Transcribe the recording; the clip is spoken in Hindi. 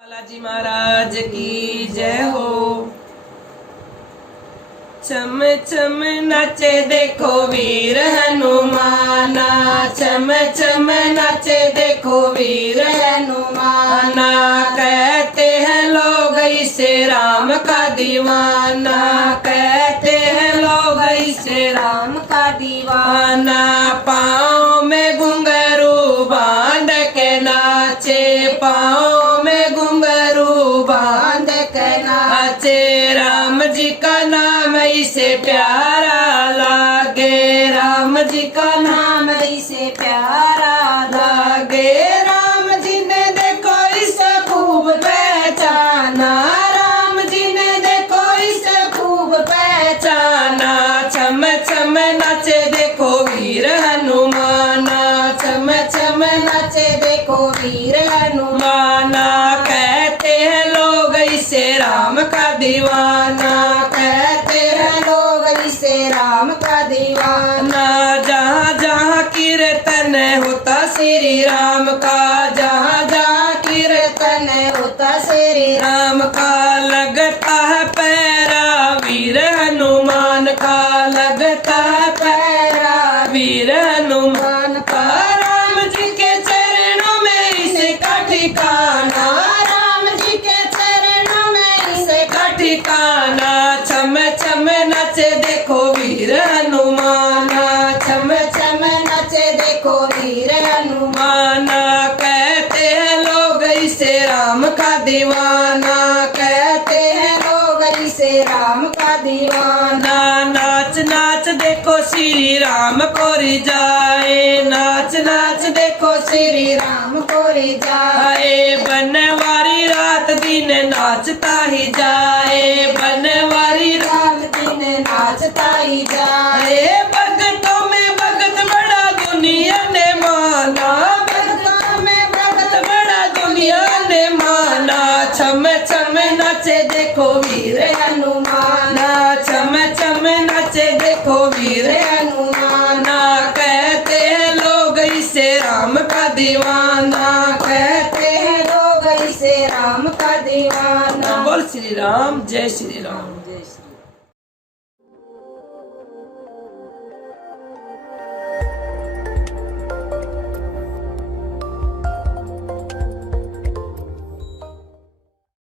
बालाजी महाराज की जय हो। चम चम नाचे देखो वीर हनुमाना, चम चम नाचे देखो वीर हनुमाना। कहते हैं लोग इसे राम का दीवाना, कहते हैं लोग इसे राम का दीवाना। पाँव में घुंघरू बांध के नाचे, पाँव में घुंघरू बांध के नाचे। राम जी का नाम इसे प्यारा लागे, राम जी का नाम इसे प्यारा लागे। राम जी ने देखो इसे खूब पहचाना, राम जी ने देखो इसे खूब पहचाना। छम छम नाचे देखो वीर हनुमाना, छम छम नाचे देखो वीर हनुमाना। कहते हैं लोग इसे राम का दीवाना, कहते हैं लोग इसे राम का दीवाना। जहाँ जहाँ कीर्तन होता श्री राम का, जहाँ जहाँ कीर्तन होता श्री राम का। लगता है पैरा वीर हनुमान का, लगता है पैरा वीर हनुमान का। राम जी के चरणों में इसे का ठिकाना, राम जी के चरणों में इसे का ठिकाना। छम छम नाचे देखो वीर हनुमाना, छम छम नाचे देखो वीर हनुमाना। कहते हैं लोग इसे राम का दीवाना, कहते हैं लोग इसे राम का दीवाना। नाच नाच देखो श्री राम को रिझाए, नाच नाच देखो श्री राम को रिझाए। बनवारी रात दिन नाचता ही जाए, बनवारी रात दिन नाचता ही जाए। भक्तों में भक्त बड़ा दुनिया ने माना, भक्तों में भक्त बड़ा दुनिया ने माना। छम छम नाचे देखो वीर हनुमाना, छम छम नाचे देखो वीर हनुमाना। कहते हैं लोग इसे राम का दीवाना, कहते हैं लोग इसे राम का दीवाना। बोल श्री राम, जय श्री राम, जय श्री राम।